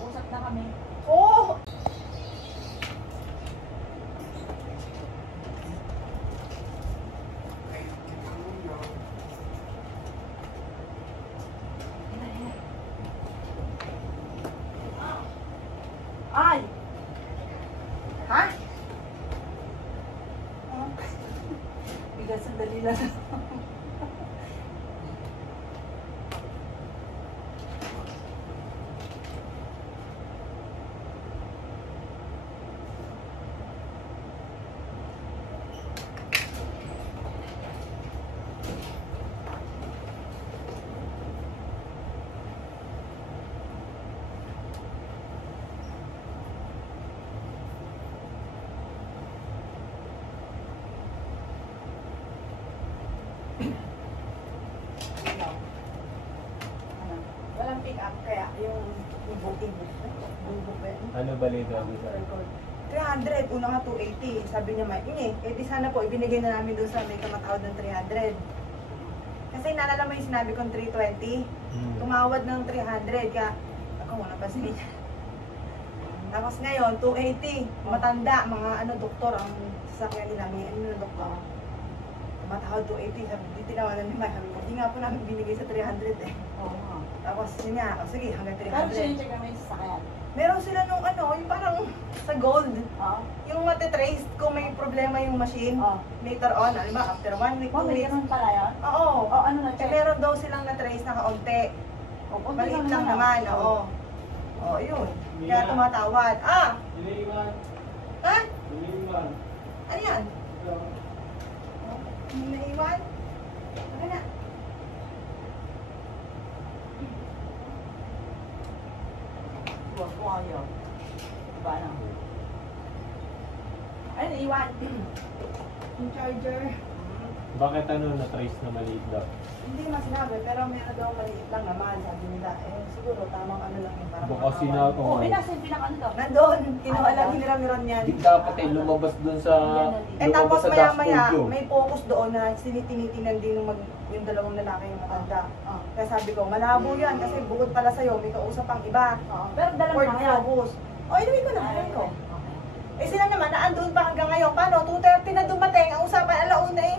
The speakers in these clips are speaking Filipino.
Usap na kami. Oo! Ay! Ha? Bigas ang dali lang. Walang pick up kaya yung booking Ano balita dito? 300, una nga 280. Sabi niya, di sana po, ibinigay na namin doon sa may kamatawad ng 300. Kasi naalala mo yung sinabi kong 320, tumawad ng 300, kaya ako muna pa niya. Tapos ngayon, 280, matanda, mga doktor, ang sasakyan nila, may ng doktor. Tumatawad 280, sabi, di tinawanan ni Mike, hindi nga po namin binigay sa 300 eh. Oo. Tapos yun nga, sige, hanggang 300. Pero siya kami sa sasakyan. Meron sila nung yung parang sa gold. Oo. Yung matitrace kung may problema yung machine. Later on, alam mo, after 1 week, 2 May weeks. ganun pala yun? Oo. Ano na Eh, check? meron daw silang na-trace na kaunti. Maliit lang naman, oo. Oo, yun. Kaya tumatawad. Iniiwan. Ha? Iniiwan. Ano yan? May naiwan? Ano na? Huwag ko ayaw. Diba na? Ay, naiwan. Yung charger. Bakit na-trace na maliit daw? Hindi naman sinabi, pero meron daw maliit lang naman, sabi nila. Siguro tamang lang yun. Para Bukas makakawan. sinabi ko. Nasa yung pinaka-ano daw? Nandun, kinuha lang hinira-miron yan. Di dapat lumabas dun sa... Tapos lumabas sa maya-maya, dashboard ko. may focus doon na tinitingnan din yung dalawang lalaki yung matanda. Kaya sabi ko, malabo yan kasi bukod pala sa'yo, may kausap ang iba. Pero dalang Word pa ngayon. focus. Inuwi ko na, ayun ko. Eh sila naman, naandun pa hanggang ngayon. Paano? 2:30 na dumating, ang usapan alauna eh.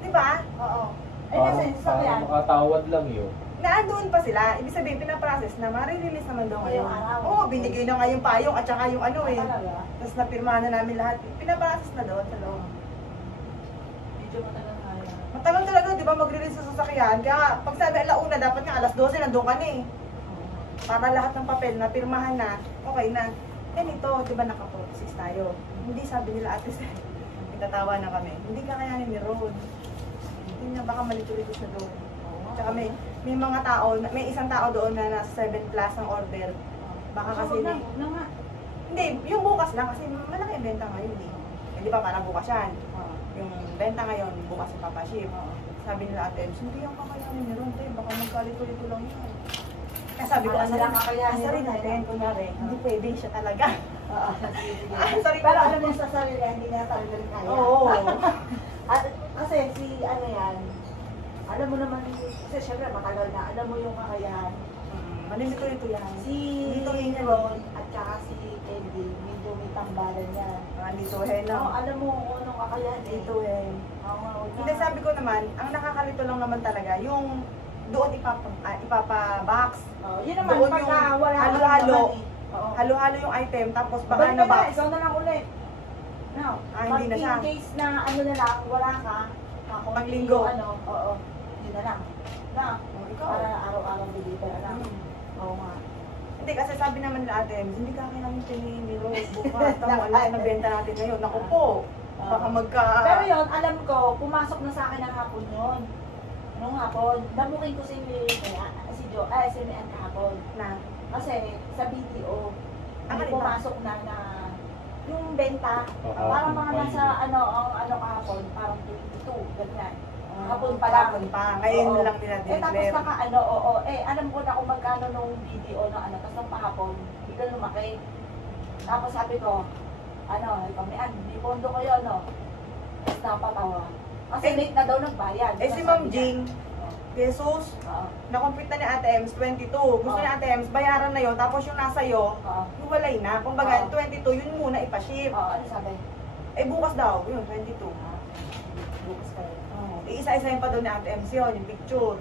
Di ba? Oo. Ay, nasa yung sasakyan. Makatawad lang yun. Naandun pa sila. Ibig sabihin, pinaprocess na, marirelease naman daw ngayon. Ngayong araw. Oo, binigay na nga yung payong at saka yung eh. Talaga? Tapos napirmahan na namin lahat. Pinaprocess na doon sa loob. Medyo matagal nga yan. Matagal talaga, di ba, mag-release sa sasakyan. Kaya pag sabi alauna, dapat nga alas 12, nandun ka na eh. Para lahat ng papel na pirmahan na, okay na. Ito, di ba naka-46 tayo. Hindi sabi nila ate, nagtatawa na kami. Hindi kakayanin ni Rod. Hindi na, baka malitulitis na doon. Tsaka may mga tao, may isang tao doon na nasa 7 plus ang order. Baka kasi hindi, yung bukas lang kasi malaki ang benta ngayon eh. Di ba parang bukas yan. Yung benta ngayon, bukas yung papaship. Sabi nila ate, hindi yung kakayanin ni Rod, baka magkalito-lito lang yan. Kaya sabi ko, asarin natin, kunyari, hindi pwede siya talaga. Sorry, Pero alam niya sa sarili, hindi niya talaga rin kaya. Oo. Kasi si ano yan, alam mo naman, kasi syempre matagal na, alam mo yung kakayahan. Malimito ito yan. Si Ron at saka si Candy, medyo may tambalan niya. Dito, Hena. Alam mo kung anong kakayahan eh. Dito, Hindi, sabi ko naman, ang nakakalito lang naman talaga, yung doon ipapa-box. Yun naman, Doon pagka yung wala halo-halo. naman eh. Halo-halo yung item, tapos baka Balik na ka na, box. ikaw na lang ulit. No, Hindi na siya. in case na ano na lang, wala ka, kung Paglinggo. Yun na lang. Na, Ikaw. para araw-araw deliver na lang. Oo nga. Hindi, kasi sabi naman nila ate, hindi ka kailangan tingin ni Rose bukas. Tama, ano na benta natin ngayon. Naku po, baka magka... Pero yun, alam ko, pumasok na sa akin ng hapon yun. Nung hapon, nabuking ko si Mian kahapon. Na, Kasi sa BTO, Ano rin ba? pumasok na yung benta. Parang mga nasa ang kahapon, parang 22, ganyan. Hapon pa lang. Hapon pa. Ngayon lang nila Tapos declare. alam ko na kung magkano nung video na tapos nung pahapon, biglang lumaki. Tapos sabi ko, kamian, di pondo kayo, Tapos napatawa. Kasi late na daw nagbayad. Si Ma'am Jing, Jesus, Oo. na-complete na ni Ate Ems, 22. Gusto Oo. ni Ate Ems, bayaran na yon, tapos yung nasa iyo, Oo. hiwalay na. Kumbaga, Oo. 22, yun muna ipaship. Oo, ano sabi? Eh, bukas daw, yun, 22. Bukas ka rin. Iisa-isahin pa doon ni Ate Ems yun, yung picture.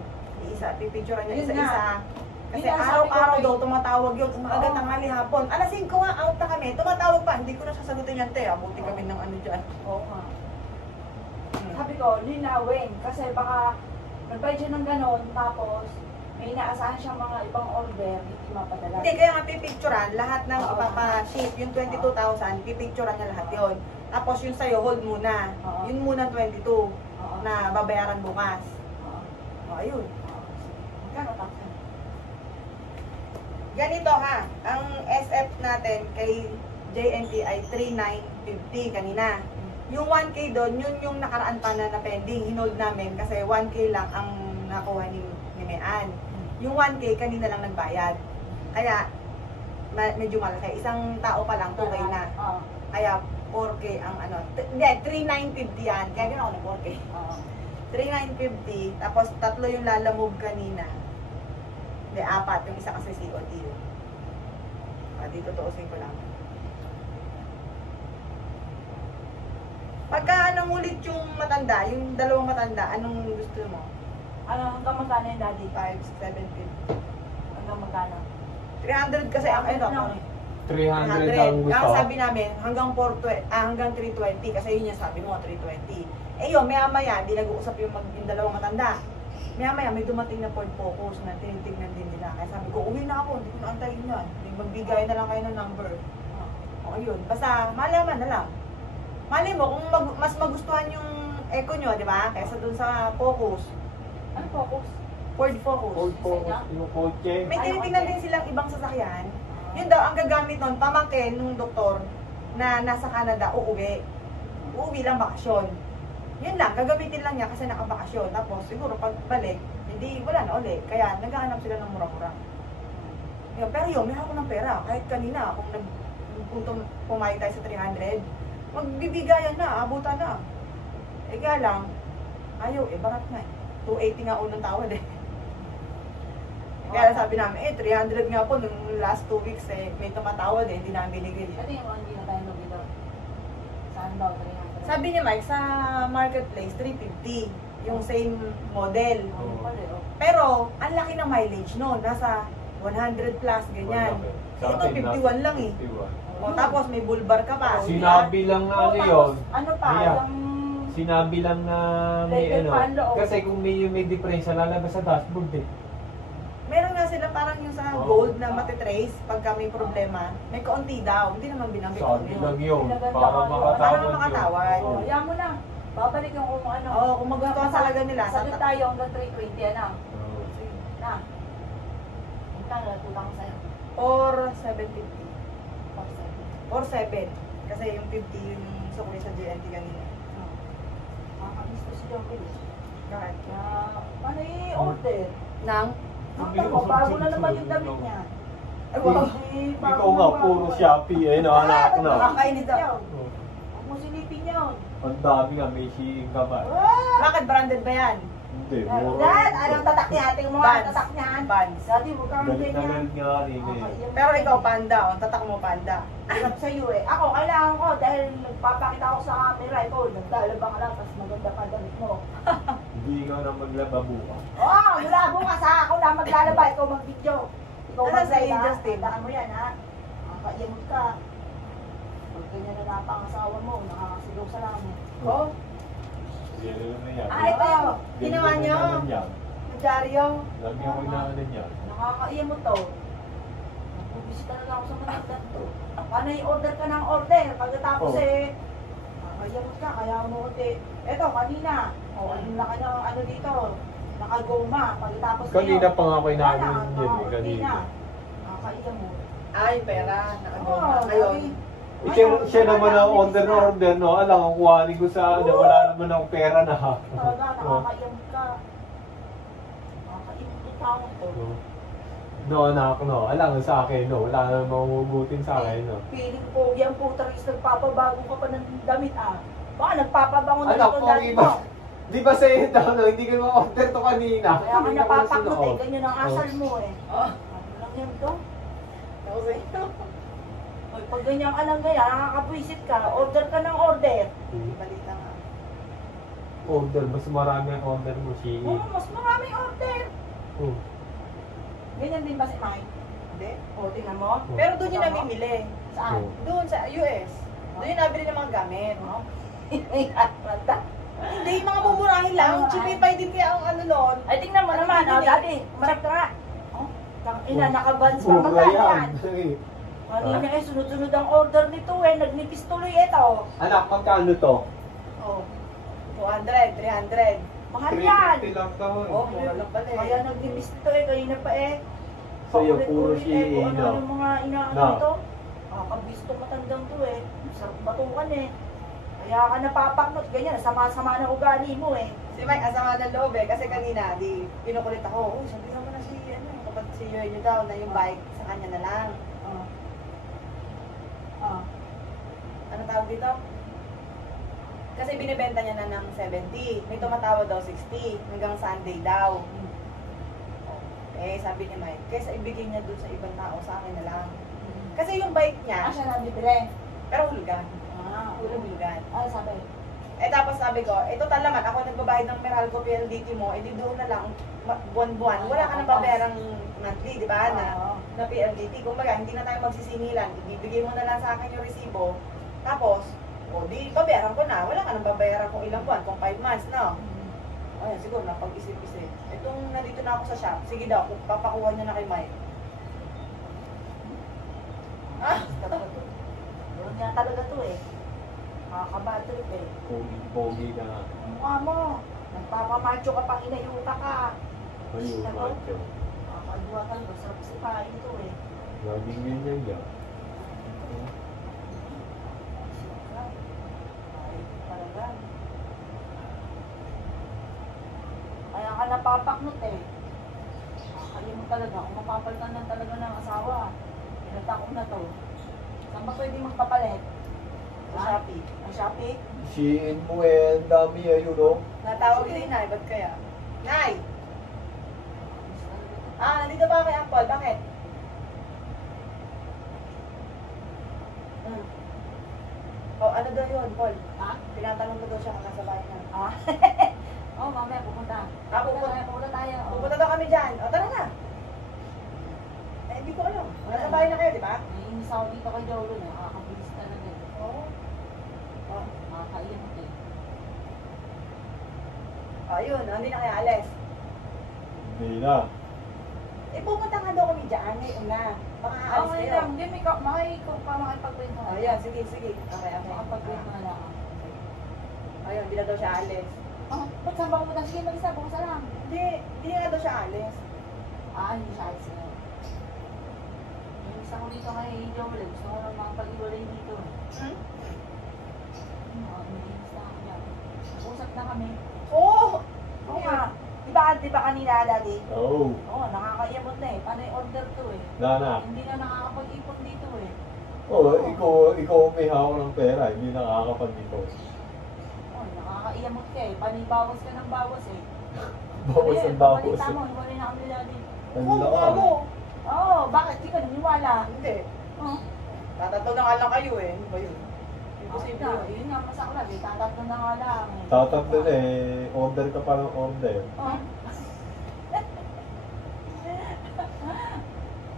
Pipicturean niya Yun isa-isa. nga. Kasi Yun nga, sabi araw-araw ko daw tumatawag yun, umaga, Oo. tanghali, hapon. Alas 5 nga, out na kami, tumatawag pa. Hindi ko na sasagutin yan, te. Abuti kami ng ano dyan. Oo nga. Hmm. Sabi ko, linawin. Kasi baka nagbayad siya ng ganon, tapos may inaasahan siyang mga ibang order, hindi mapadala. Hindi, kaya nga pipicturean, lahat ng Oo. ipapa-ship, yung 22,000, pipicturean niya lahat yon. Tapos yung sa'yo, hold muna. Oo. Yun muna 22 Oo. na babayaran bukas. Oo. O, ayun. Oo. Magkano tax na? Ganito ha, ang SF natin kay JNT ay 3,950 kanina. Yung 1K doon, yun yung nakaraan pa na pending. Hinold namin kasi 1K lang ang nakuha ni Mean. Yung 1K kanina lang nagbayad. Kaya medyo malaki. Isang tao pa lang, 2K na. Oo. Kaya 4K ang ano. Hindi, 3,950 yan. Kaya gano'n ako na 4K. Oo. 3,950. Tapos tatlo yung lalamove kanina. Hindi, 4. Yung isa kasi COD. Dito tuusin ko lang. Pagka anong ulit yung matanda, yung dalawang matanda, anong gusto mo? Ano, hanggang magkano yung daddy? 5, 750. Hanggang magkano? 300 kasi ang ano. lang eh. 300 ang gusto. Ang sabi namin, hanggang 320 kasi yun yung sabi mo, 320. Eh yun, maya-maya, di nag-uusap yung dalawang matanda. Maya-maya, may dumating na Ford Focus na tinitignan din nila. Kaya sabi ko, uwi na ako, hindi ko na antayin yan. Magbigay na lang kayo ng number. O ayun, basta malaman na lang. Mali mo, kung mas magustuhan yung Eco nyo, di ba? Kaysa dun sa Focus. Ano focus? Ford Focus. Ford Focus, yung kotse. May tinitingnan din silang ibang sasakyan. Yun daw, ang gagamit nun, pamangkin nung doktor na nasa Canada, uuwi. Uuwi lang bakasyon. Yun lang, gagamitin lang niya kasi nakabakasyon. Tapos siguro pagbalik, hindi, wala na ulit. Kaya naghahanap sila ng mura-mura. Yun, pero yun, may ako ng pera. Kahit kanina, kung pumayag tayo sa 300, magbibigayan na, abutan na. Eh kaya lang, ayaw eh, barat na eh. 280 nga unang tawad eh. Kaya sabi namin, 300 nga po nung last 2 weeks eh, may tumatawad eh, hindi namin binigay. Ano yung mga hindi na tayo nabilo? Saan daw? 300? Sabi ni Mike, sa marketplace, 350, yung same model. Oo, pala, oh. Pero, ang laki ng mileage no, nasa 100 plus, ganyan. Sa Ito, atin, 51 lang eh. 51. O, tapos may bull bar ka pa. Sinabi lang na Oo, ano tapos, yun. ano pa, Ayan. yung... Sinabi lang na may Level ano. pa ang loob. Kasi kung may diferensya, lalabas sa dashboard eh. Meron nga sila parang yung sa Oo. gold na matitrace pagka may problema. May kaunti daw. Hindi naman binanggit ko Sabi yun. lang yun. Pinaganda Para ko yun. makatawad Para yun. makatawad. Oh, yan mo na. Babalik yung kung ano. Oo, kung magustuhan talaga nila. Sabi tayo hanggang 320, ano? Oo. Na. Magkano natutang ko sa'yo? Or 750. 470. Or 7. Kasi yung 50 yun yung sukli sa GNT kanina. Makakamiss ko si Jopil. Bakit? Paano i-order? Nang? Nakita mo, bago na naman yung damit niya. Ay, wow. Ikaw nga, puro Shopee eh, no? Anak na. Nakakainit daw. Oo. Huwag mo silipin yun. Ang dami nga, may shiing ka ba? Bakit branded ba yan? Hindi, muro. Dad, anong tatak niya? Tingnan mo nga ang tatak niyan. Vans. Daddy, huwag kang Galit na ganyan. galit nga rin eh. Pero ikaw panda, oh. Tatak mo panda. Hirap sa'yo eh. Ako, kailangan ko dahil nagpapakita ako sa camera. Ikaw, nagdalaba ka lang, tapos maganda pa damit mo. Hindi ka na maglaba bukas. Oh, mula bukas ha. Ako na maglalaba, ikaw mag-video. Ikaw Nasaan si mag-live ha. Justin? Tandaan mo yan ha. Nakakaiyamot ka. Pag ganyan na napangasawa mo, nakakasigaw sa langit. Oh, Zero na yan. ah, ito yung ginawa nyo. Majaryo. Lagi ako inaanan yan. Nakakaiyamot to. Nagbubisi talaga ako sa matagdan to. Paano i-order ka ng order? Pagkatapos Oh. eh, nakakaiyamot ka, kaya mo konti. Eto, kanina. O, ano na kanyang ano dito? Nakagoma. Pagkatapos Kanina pa nga ako wala inaanan na, yun eh, hindi kanina. na. Nakakaiyamot. Ay, pera. Nakagoma. Oo, Ngayon. dami. Eh, siya naman ang order na order, no? Alam, ang kuhanin ko sa ano, wala naman akong pera na ha. Talaga, Oh. nakakaiyamot ka. Nakakaiyamot yung tao to. No, anak, no. Alam sa akin, no. Wala naman mamugutin sa akin, no. Feeling ko, yan po, Therese, nagpapabago ka pa ng damit ah. Baka nagpapabango na Anak, itong pogi damit ba? mo. Di ba sa'yo ito, no? Hindi ka ma-order to kanina. Kaya ka Hindi ka napapakot eh. sinuot. Ganyan ang asal mo eh. Oh, Ano lang yan to? ako sa inyo. Oy, pag ganyan ka lang ganyan, nakakabwisit ka. Order ka ng order. Balita nga. Order, mas marami ang order mo, Shein. Oh, mas maraming order. Oh. Ganyan din ba si Mike? Hindi. O, tingnan mo. Pero doon yung namimili. Saan? Oh. Doon sa US. Doon yung nabili ng mga gamit. Oh. Manta. Hindi, yung mga mumurahin lang. Chipipay din kaya ang ano nun. Ay, tingnan mo Ano naman. din Oh, eh? dati, marap ka nga. Oh, tang ina, nakabans pa Mura magkano yan. yan. Kanina eh, sunod-sunod ang order nito eh. Nagnipis tuloy ito. Anak, magkano to? Oh. 200, 300. Mahal yan. 350 lang to. Oh, mura lang pala eh. Kaya nagnipis ito eh. Kanina pa eh. Sa'yo, puro Paulit-ulit eh, kung Shein, ano no? yung mga inaano No. nito. Kakabis itong matandang to eh. Sarap batukan eh. Kaya ka napapaknot, ganyan. Sama-sama na ugali mo eh. Si Mike, asama ng loob eh. Kasi kanina, di, pinukulit ako. Oh, sabi naman na si, ano, yung kapatid si Yoyo daw na yung bike sa kanya na lang. Oh. Oh. Ano tawag dito? Kasi binibenta niya na ng 70. May tumatawad daw 60. Hanggang Sunday daw. Eh, sabi ni Mike, kaysa ibigay niya dun sa ibang tao, sa akin na lang. Kasi yung bike niya, Siya nabibili. pero hulugan. Ah, Hulugan. ano sabi? Eh, tapos sabi ko, eh, total naman, ako nagbabayad ng Meralco PLDT mo, eh, di doon na lang, buwan-buwan. Wala ka nang babayarang monthly, di ba, na PLDT. Kumbaga, hindi na tayo magsisingilan. Ibibigay mo na lang sa akin yung resibo. Tapos, o di, babayaran ko na. Wala ka nang babayaran kung ilang buwan, kung 5 months, no? Ayun, siguro, napag-isip-isip. Itong nandito na ako sa shop, sige daw, papakuha niya na kay Mike. Ah, Doon nga talaga to eh. Nakakabad trip eh. Pogi ka nga. Ang mukha mo. Nagpapamacho ka pang inayuta ka. Ayun, macho. Nakakadwa ka. Masarap sipain to eh. Laging ganyan yan. Ay, talaga. Kaya ka napapaknot eh. Kaya mo talaga. Kung mapapalitan lang talaga ng asawa. Pinatako na to. Saan ba pwede magpapalit? sa Shopee. Ang Shopee? Shein mo eh, ang dami ayun, no? Natawag din, Nay, ba't kaya? Nay! Ah, nandito ba kay Apple? Bakit? Oh, ano daw yun, Paul? Ha? Tinatanong mo daw siya kung nasa bahay na. Ah? Oh, mamaya pupunta. Ah, pupunta. Pupunta tayo. Oh. Pupunta daw kami dyan. O, tara na. Eh, hindi ko alam. Nasa bahay na kayo, di ba? Naiinis ako dito kay Jolo na. Nakakabilis talaga. Oo. Oh. Nakakaiyak ko eh. Ayun, hindi na kaya alis. Hindi na. Eh, pupunta nga daw kami dyan. Ngayon na. Baka aalis Okay kayo. lang. Hindi, may makipagkwento na. Ayun, sige, sige. Okay, okay. Makipagkwento na lang. Ayun, hindi na daw siya alis. Oh, ba't saan ba pumunta? Sige, mag-isa. Bukas lang. Hindi nga daw siya alis. Ah, hindi siya alis na. Yung isa ko dito kay Jolo. Gusto ko lang makapag-iwalay dito. Hmm? Naiinis na ako dyan. Usap na kami. Oo! Oo nga. Di ba kanina lagi? Oo. Oo, nakakaiyabot na eh. Paano yung order to eh? Nana. Hindi na nakakapag-ipon dito eh. Oo, ikaw ang may hawak ng pera, hindi nakakapag-ito. Oo, nakakaiyamot ka eh. Paano yung bawas ka ng bawas eh? Bawas Ayun, ang bawas. balita mo, hiwalay na kami lagi. Ang Oo, mukha laki. mo. Oo, bakit? Di ka naniwala. Hindi. Oo. Tatatlo na nga lang kayo eh. Ano ba yun? Imposible Imposible yun. yun. Yun nga, masakla. Tatatlo na nga lang eh. Tatatlo na eh, order ka pa ng order. Oo.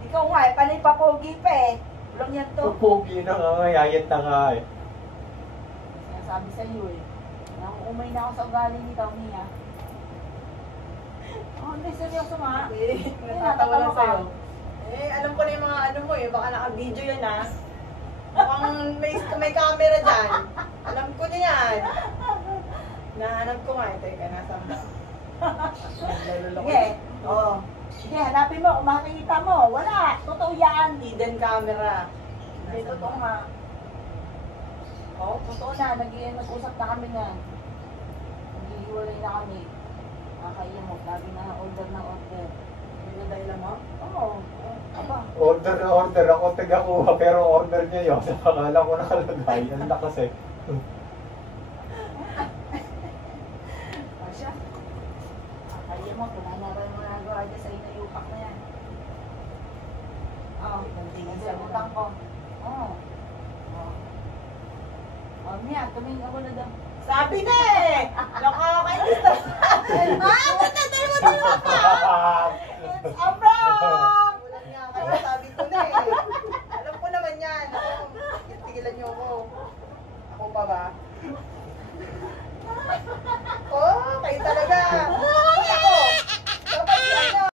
Ikaw nga eh, panay papogi pa eh. Walang yan to. Pogi na nga, yayat na nga eh. Sinasabi sa iyo eh. Nang umay na ako sa ugali ni Tawnia. Oh, hindi, seryoso nga. Eh, natatawa lang sa'yo. Eh, alam ko na yung mga ano mo eh. Baka naka-video yan ah. Mukhang may camera dyan. Alam ko na yan. Nahanap ko nga. Teka, nasa ba? Sige. Oo. Sige, hanapin mo kung makikita mo. Wala. Totoo yan. Hidden camera. Hindi, totoo nga. Oo, totoo na. Nag-usap na kami nga. Nag-iwalay na kami. Nakakaiyak mo. Lagi na order ng order. Yun yung dahilan mo? Oo. Aba. Order na order, ako taga-kuha, pero order niya yun. Sa pangalan ko nakalagay, ang lakas eh. mo, pinanaran mo nagawa dyan sa inayupak na yan. Oo, Tingin sa sa utang ko. Oo. Oo. Mia, tumingin ako na daw. Sabi na eh! Nakakainis na sa akin! Ba't na dalawa ka? It's a prank! Walang nga kayo, sabi ko na eh. Alam ko naman yan. Ako, tigilan niyo ako. Ako pa ba? Oh, kayo talaga.